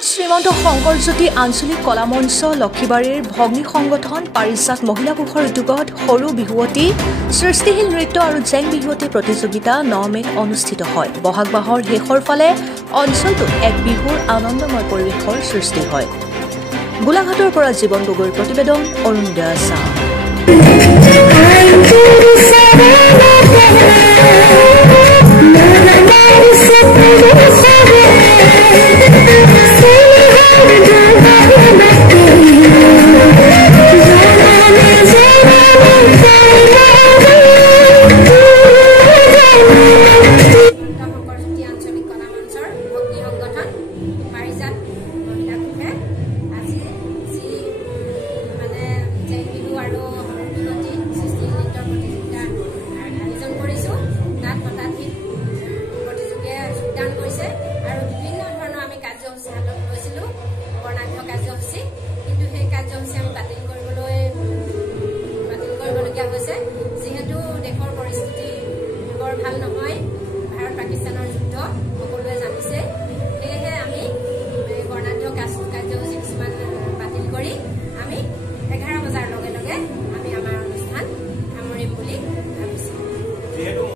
গোলাঘাট শ্ৰীমন্ত শংকৰজ্যোতি আঞ্চলিক কলামঞ্চ লক্ষীবাৰীৰ ভগ্নী সংগঠন পাৰিজাত মহিলা কোষৰ উদ্যোগত সৰু বিহুৱতী সৃষ্টিশীল নৃত্য আৰু জেং বিহুৱতী প্ৰতিযোগিতা 9 মেত অনুষ্ঠিত হয়। বহাগ মাহৰ শেষৰ ফালে অঞ্চলটোত এক বিহুৰ আনন্দময় পৰিৱেশৰ সৃষ্টি হয়। গোলাঘাটৰ পৰা জীৱন গগৈৰ প্ৰতিবেদন অৰুণোদয় আছা। যিহেতু দেশৰ পৰিস্থিতি বৰ ভাল নহয়, ভাৰত পাকিস্তানৰ